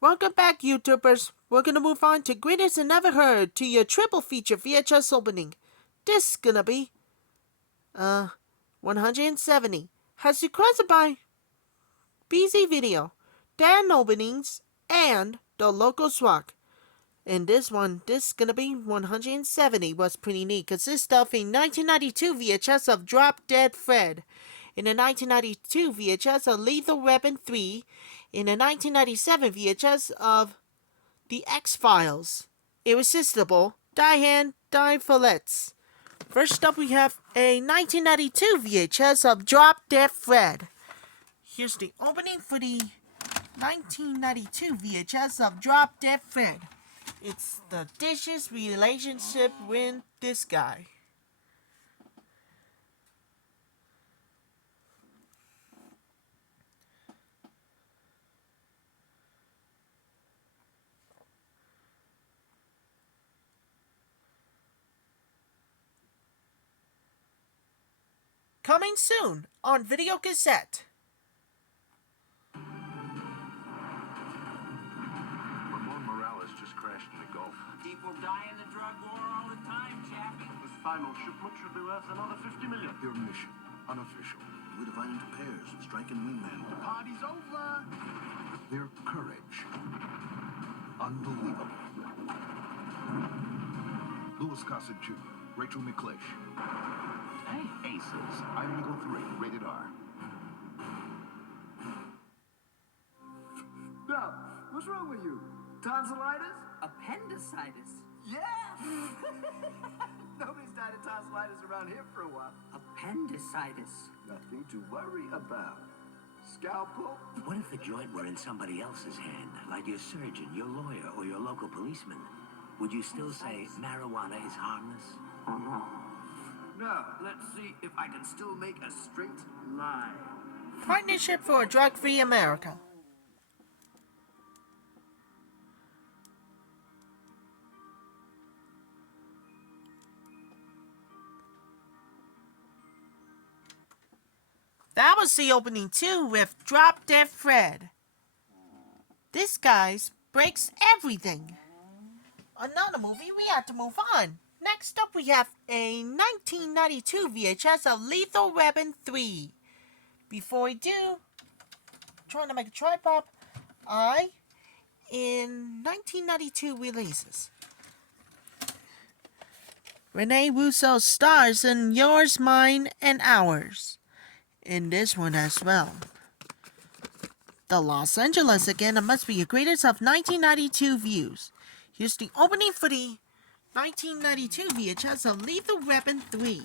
Welcome back, YouTubers. We're gonna move on to Greatest and Never Heard to your triple feature VHS opening. This is gonna be 170. Has requested by B.C.Video, Dan Openings, and TheLogosRock. And this is gonna be 170. Was pretty neat. Consists of a 1992 VHS of Drop Dead Fred, in a 1992 VHS of Lethal Weapon 3, in a 1997 VHS of The X-Files, Irresistible, Die Hand, Die Verletzt. First up, we have a 1992 VHS of Drop Dead Fred. Here's the opening for the 1992 VHS of Drop Dead Fred. It's the Dish's relationship with this guy. Coming soon on Videocassette. Ramon Morales just crashed in the Gulf. People die in the drug war all the time, Chappie. This final shipment should be worth another $50 million. Their mission, unofficial. We divide into pairs, striking wingmen. The party's over. Their courage, unbelievable. Louis Gossett Jr., Rachel McLeish. Hey, Aces. Iron Eagle 3, rated R. Now, what's wrong with you? Tonsillitis? Appendicitis. Yeah! Nobody's died of tonsillitis around here for a while. Appendicitis. Nothing to worry about. Scalpel? What if the joint were in somebody else's hand, like your surgeon, your lawyer, or your local policeman? Would you still say marijuana is harmless? No. Let's see if I can still make a straight line. Partnership for a Drug-Free America. That was the opening too with Drop Dead Fred. This guy's breaks everything. Another movie, we have to move on. Next up, we have a 1992 VHS of Lethal Weapon 3. Before we do, trying to make a tripod, in 1992 releases. Rene Russo stars in Yours, Mine, and Ours. In this one as well. The Los Angeles again, it must be your greatest of 1992 views. Here's the opening for the 1992 VHS of Lethal Weapon 3.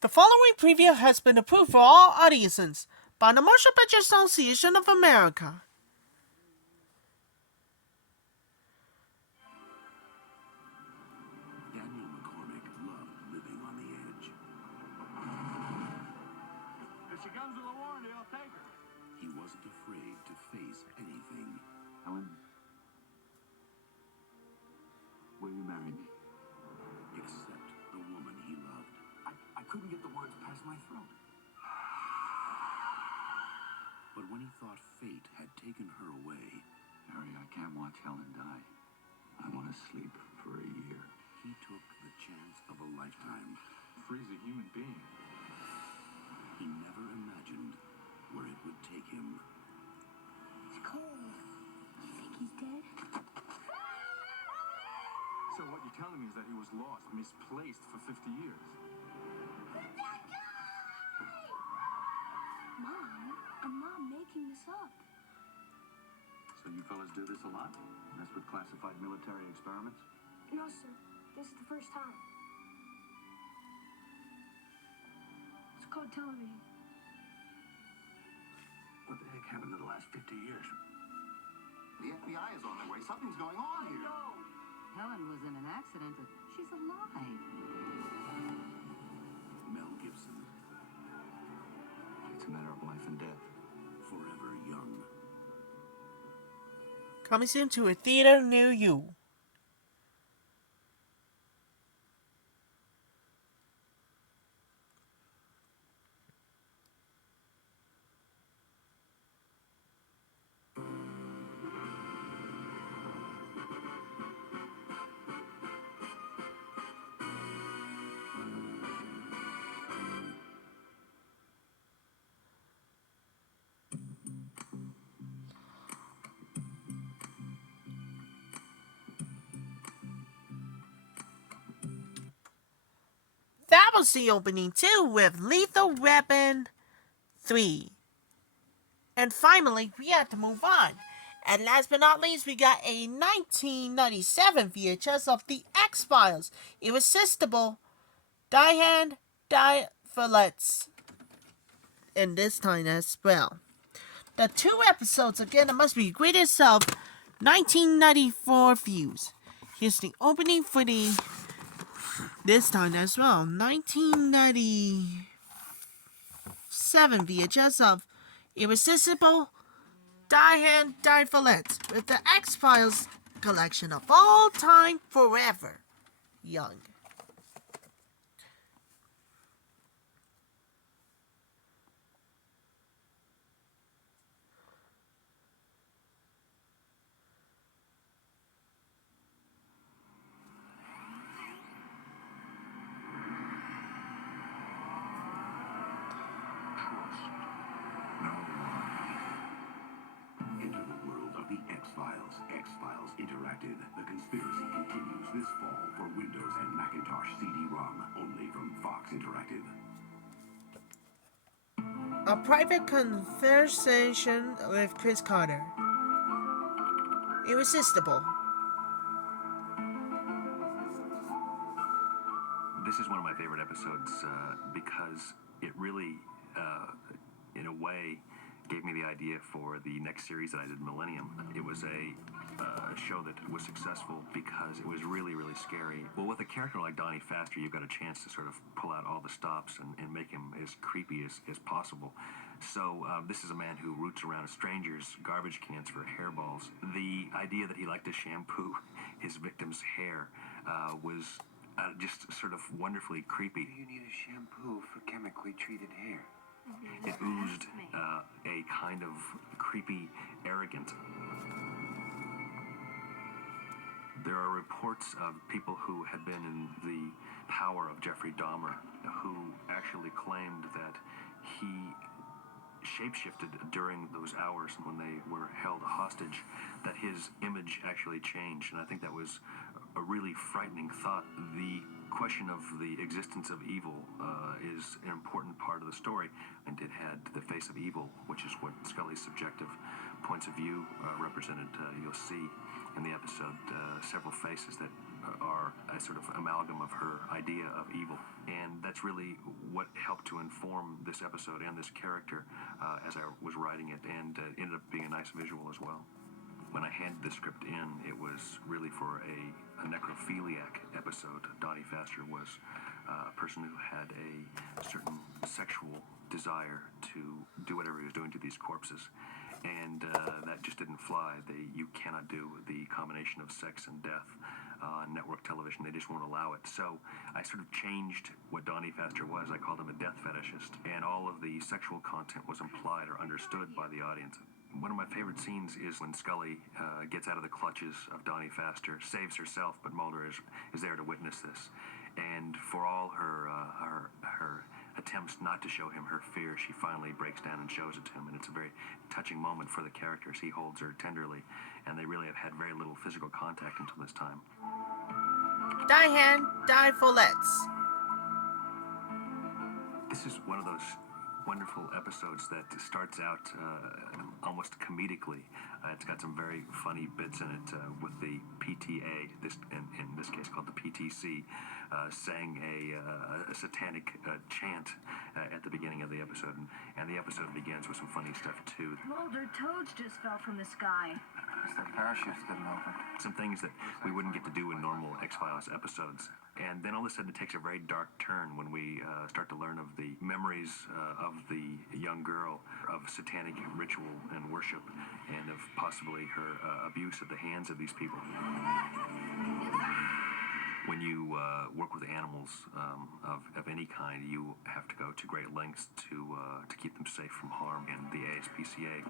The following preview has been approved for all audiences by the Motion Picture Association of America. Daniel McCormick loved living on the edge. If she comes with a warranty, I'll take her. He wasn't afraid to face anything. Ellen, will you marry me? Except the woman he loved. I couldn't get the words past my throat. But when he thought fate had taken her away, Harry, I can't watch Helen die. I want to sleep for a year. he took the chance of a lifetime. Free's a human being. He never imagined where it would take him. It's cold. You think he's dead? So what you're telling me is that he was lost, misplaced for 50 years. Mom, I'm not making this up. So you fellas do this a lot? Mess with classified military experiments? No, sir. This is the first time. It's called television. What the heck happened in the last 50 years? The FBI is on their way. Something's going on here. Helen was in an accident. She's alive. Mel Gibson, It's a matter of life and death. forever young. coming soon to a theater near you. That was the opening too with Lethal Weapon 3. And finally, we had to move on. And last but not least, we got a 1997 VHS of The X-Files, Irresistible, Die Verletzt. And this time as well. The 2 episodes again, it must be greatest of 1994 views. Here's the opening for this time as well. 1997 VHS of Irresistible, Die Verletzt, with the X-Files collection of all time forever young. Enter the world of the X-Files. X-Files Interactive. The conspiracy continues this fall for Windows and Macintosh CD-ROM. Only from Fox Interactive. A private conversation with Chris Carter. Irresistible. This is one of my favorite episodes because it really, in a way, gave me the idea for the next series that I did, Millennium. It was a show that was successful because it was really, really scary. Well, with a character like Donnie Pfaster, you've got a chance to sort of pull out all the stops and make him as creepy as possible. So this is a man who roots around strangers' garbage cans for hairballs. The idea that he liked to shampoo his victim's hair was just sort of wonderfully creepy. You need a shampoo for chemically treated hair. It oozed a kind of creepy arrogance. There are reports of people who had been in the power of Jeffrey Dahmer who actually claimed that he shapeshifted during those hours when they were held hostage, that his image actually changed, and I think that was a really frightening thought. The question of the existence of evil is an important part of the story, and it had the face of evil, which is what Scully's subjective points of view represented. You'll see in the episode several faces that are a sort of amalgam of her idea of evil, and that's really what helped to inform this episode and this character as I was writing it, and it ended up being a nice visual as well. When I handed the script in, it was really for a necrophiliac episode. Donnie Pfaster was a person who had a certain sexual desire to do whatever he was doing to these corpses. And that just didn't fly. You cannot do the combination of sex and death on network television. They just won't allow it. So I sort of changed what Donnie Pfaster was. I called him a death fetishist. And all of the sexual content was implied or understood by the audience. One of my favorite scenes is when Scully gets out of the clutches of Donnie Pfaster, saves herself, but Mulder is there to witness this. And for all her attempts not to show him her fear, she finally breaks down and shows it to him, and it's a very touching moment for the characters. He holds her tenderly, and they really have had very little physical contact until this time. Die Verletzt. This is one of those wonderful episodes that starts out almost comedically. It's got some very funny bits in it with the PTA, in this case called the PTC, sang a satanic chant at the beginning of the episode, and the episode begins with some funny stuff too. Mulder, toads just fell from the sky. Because their parachutes didn't open. Some things that we wouldn't get to do in normal X-Files episodes. And then all of a sudden it takes a very dark turn when we start to learn of the memories of the young girl, of satanic ritual and worship, and of possibly her abuse at the hands of these people. When you work with animals of any kind, you have to go to great lengths to keep them safe from harm, and the ASPCA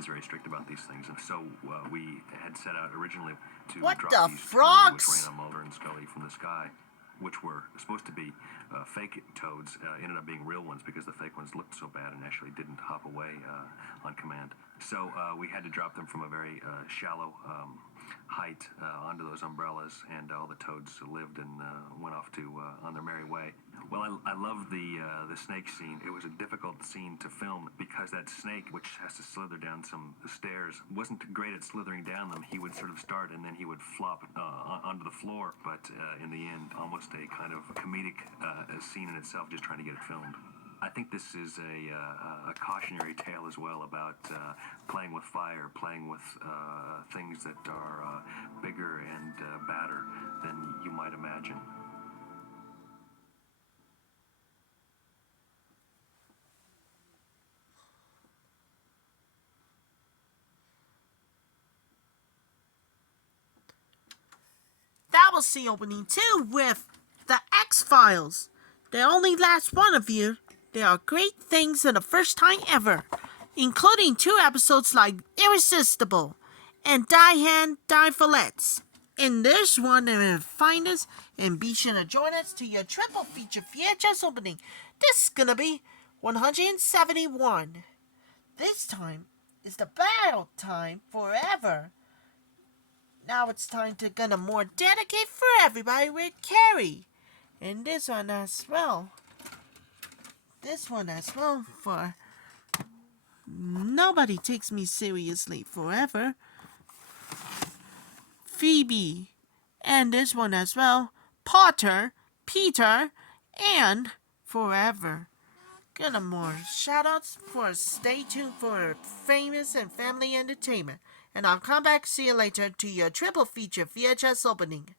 is very strict about these things. And so we had set out originally to What drop the these frogs? toads which rain on Mulder and Scully from the sky, which were supposed to be fake toads, ended up being real ones because the fake ones looked so bad and actually didn't hop away on command. So we had to drop them from a very shallow height onto those umbrellas, and all the toads lived and went off to on their merry way. Well, I love the snake scene. It was a difficult scene to film because that snake, which has to slither down some stairs, wasn't great at slithering down them. He would sort of start and then he would flop onto the floor, but in the end, almost a kind of comedic scene in itself, just trying to get it filmed. I think this is a cautionary tale as well about playing with fire, playing with things that are bigger and badder than you might imagine. That was the opening too with the X-Files. The only last one of you. There are great things in the first time ever, including 2 episodes like Irresistible and Die Verletzt. In this one, find us and be sure to join us to your triple feature VHS opening. This is gonna be 171. This time is the battle time forever. Now it's time to gonna more dedicate for everybody with Carrie. And this one as well. This one as well for Nobody Takes Me Seriously Forever, Phoebe, and this one as well, Potter, Peter, and Forever. Gonna more shoutouts for stay tuned for famous and family entertainment. And I'll come back see you later to your triple feature VHS opening.